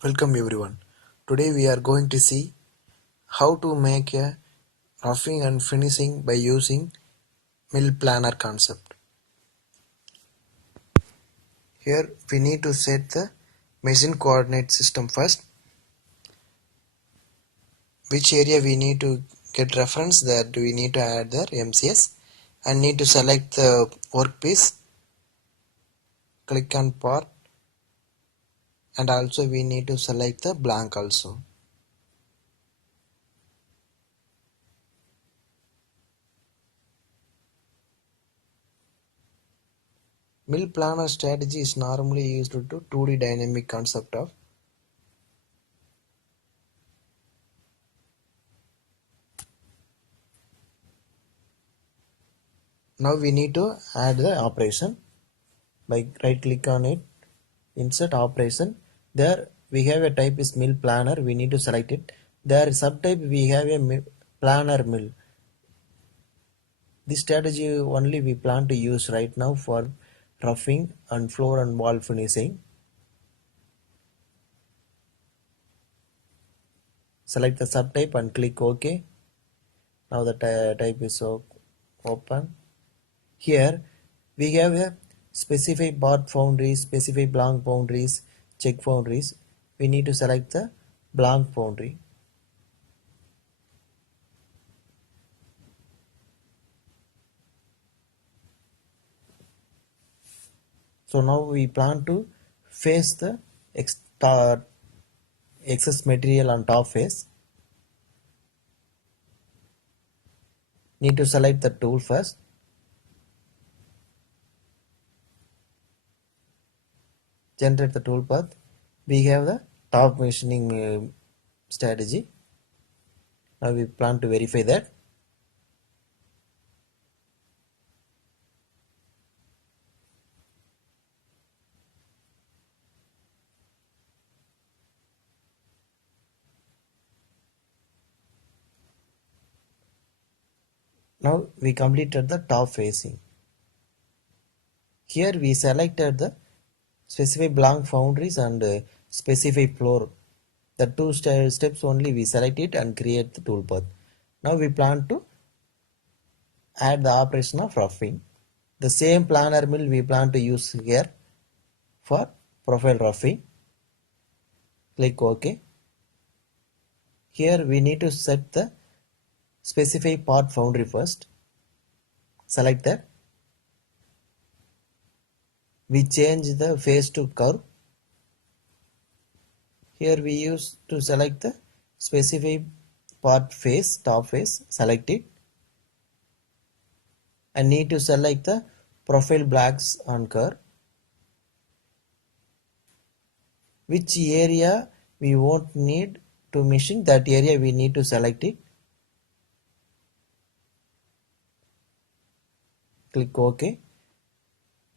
Welcome everyone. Today we are going to see how to make a roughing and finishing by using mill planer concept. Here we need to set the machine coordinate system first. Which area we need to get reference, that we need to add the MCS and need to select the workpiece, click on part, and also we need to select the blank also. Mill planer strategy is normally used to 2D dynamic concept of. Now we need to add the operation by right click on it, insert operation. There we have a type is mill planer, we need to select it. There subtype we have a planer mill. This strategy only we plan to use right now for roughing and floor and wall finishing. Select the subtype and click OK. Now the type is open. Here we have a specify part boundaries, specify blank boundaries, check boundaries. We need to select the blank boundary. So now we plan to face the excess material on top face. Need to select the tool first. Generate the tool path. We have the top machining strategy. Now we plan to verify that. Now we completed the top facing. Here we selected the specify blank boundaries and specify floor. The two steps only we select it and create the tool path. Now we plan to add the operation of roughing. The same planer mill we plan to use here for profile roughing. Click OK. Here we need to set the specify part boundary first. Select that. We change the face to curve. Here we use to select the specify part face, top face, select it, and need to select the profile blacks on curve. Which area we won't need to machine, that area we need to select it. Click OK.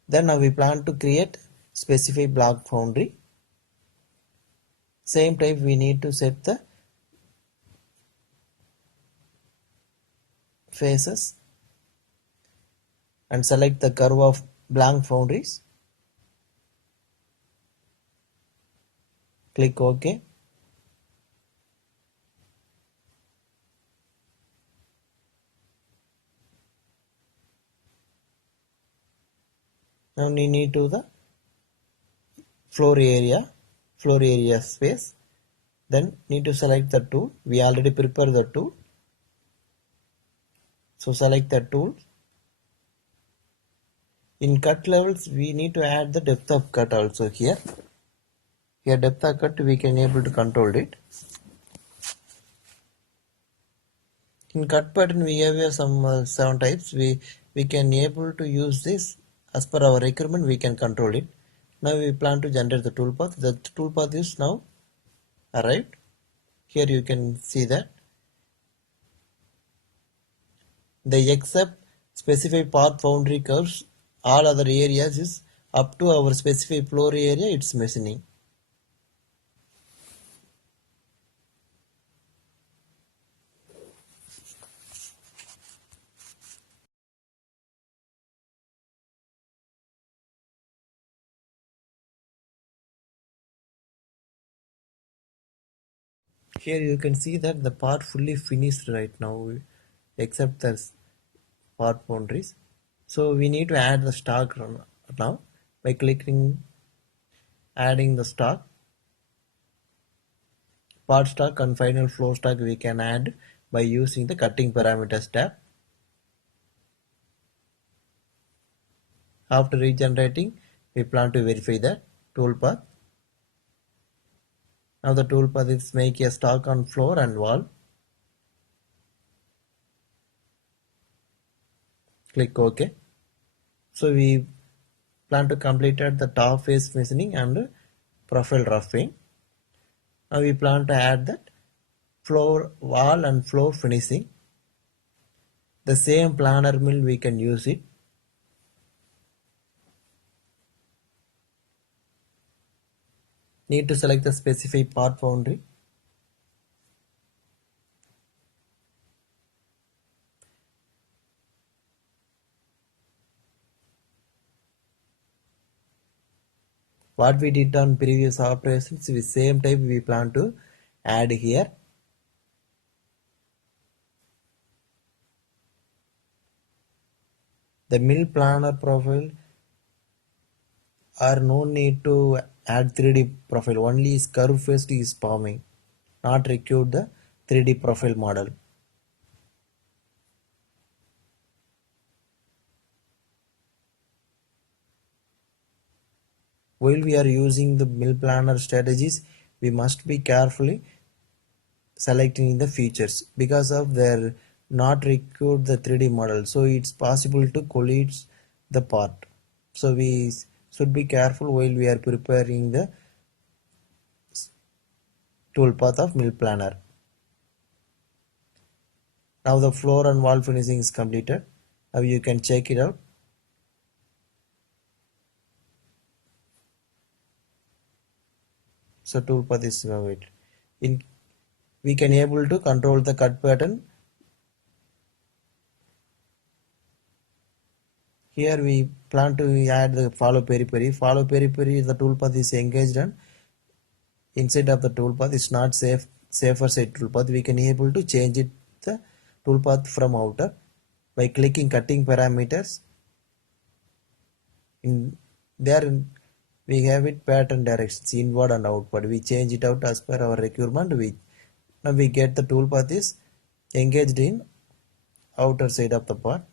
Then now we plan to create specify block boundary. Same type we need to set the faces and select the curve of blank boundaries. Click OK. Now we need to the floor area space. Then need to select the tool. We already prepared the tool. So select the tool. In cut levels, we need to add the depth of cut also here. Here depth of cut we can able to control it. In cut pattern we have some 7 types. We can able to use this as per our requirement. We can control it. Now we plan to generate the toolpath. The toolpath is now arrived. Here you can see that the except specified path boundary curves, all other areas is up to our specific floor area it's machining. Here you can see that the part fully finished right now, except the part boundaries. So we need to add the stock now by clicking adding the stock. Part stock and final flow stock we can add by using the cutting parameters tab. After regenerating, we plan to verify the toolpath. Now the toolpath is make a stock on floor and wall. Click OK. So we plan to complete the top face machining and profile roughing. Now we plan to add that floor, wall and floor finishing. The same planer mill we can use it. Need to select the specific part boundary. What we did on previous operations, the same type we plan to add here. The mill planer profile are no need to add 3D profile, only is curve face is forming, not require the 3D profile model. While we are using the mill planner strategies, we must be carefully selecting the features because of their not require the 3D model, so it's possible to collide the part. So we should be careful while we are preparing the toolpath of mill planner. Now the floor and wall finishing is completed. Now you can check it out. So toolpath is it. We can able to control the cut pattern. Here we plan to add the follow peri-peri. Follow peri-peri, the toolpath is engaged and inside of the toolpath is not safer side toolpath. We can able to change it the toolpath from outer by clicking cutting parameters. In there we have it pattern directions inward and outward. We change it out as per our requirement. Now we get the toolpath is engaged in outer side of the part.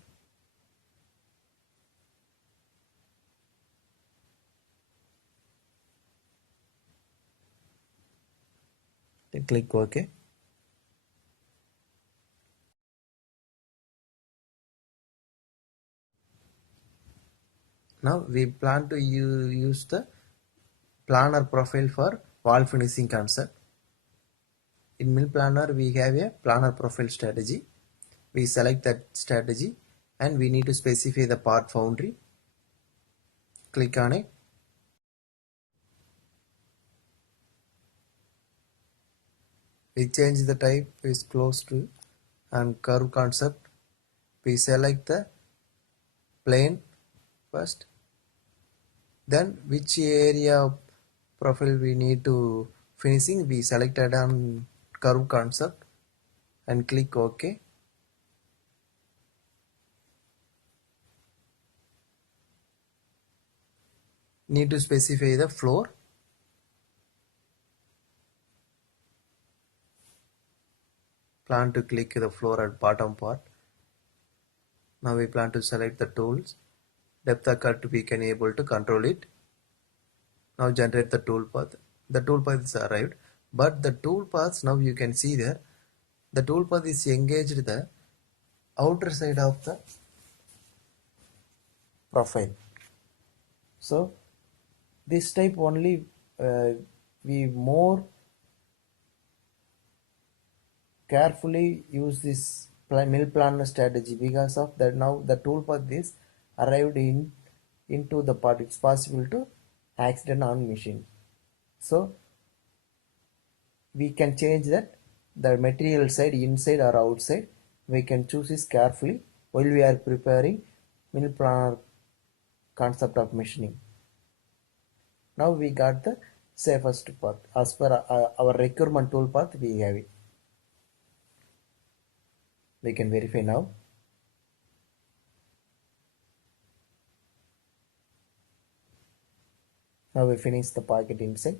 Then click OK. Now we plan to use the planner profile for wall finishing concept. In mill planner we have a planner profile strategy. We select that strategy and we need to specify the part boundary. Click on it. We change the type is close to and curve concept. We select the plane first, then which area of profile we need to finishing, we selected on curve concept and click OK. Need to specify the floor. Plan to click the floor at bottom part. Now we plan to select the tools. Depth of cut we can able to control it. Now generate the toolpath. The toolpath is arrived, but the toolpaths now you can see there. The toolpath is engaged the outer side of the profile. So this type only we more carefully use this mill planner strategy because of that. Now the toolpath is arrived into the part. It's possible to accident on machine. So we can change that the material side inside or outside. We can choose this carefully while we are preparing mill planner concept of machining. Now we got the safest path. As per our requirement tool path, we have it. We can verify now. Now we finish the packet inside.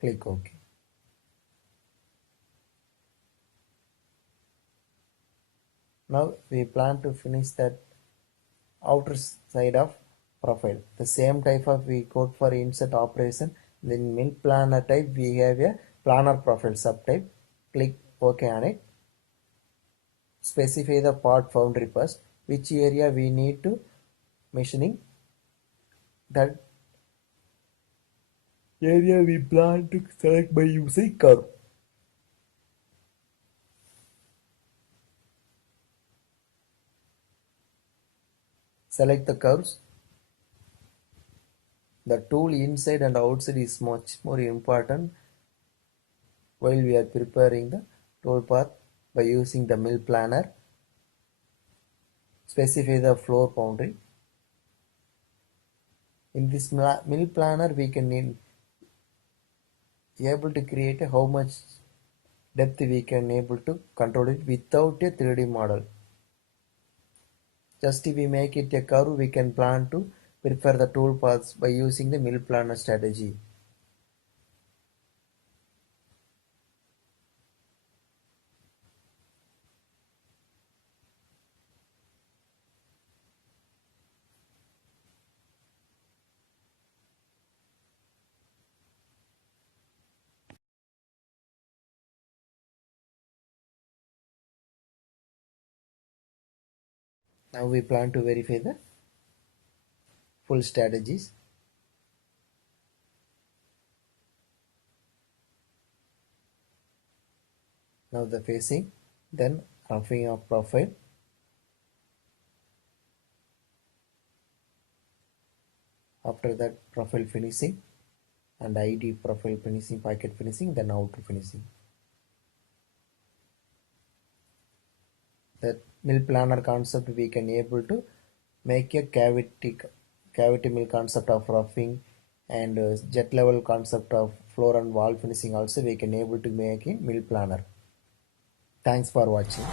Click OK. Now we plan to finish that outer side of profile. The same type of we code for insert operation. Then mill planner type we have a planner profile subtype. Click OK on it. Specify the part boundary first, which area we need to machining. That area we plan to select by using curve. Select the curves. The tool inside and outside is much more important while we are preparing the toolpath by using the mill planner. Specify the floor boundary. In this mill planner we can able to create how much depth we can able to control it without a 3D model. Just if we make it a curve, we can plan to prepare the toolpaths by using the mill planner strategy. Now we plan to verify the full strategies. Now the facing, then roughing of profile. After that profile finishing and ID profile finishing, packet finishing, then outer finishing. That mill planner concept we can able to make a cavity mill concept of roughing and jet level concept of floor and wall finishing also we can able to make in mill planner. Thanks for watching.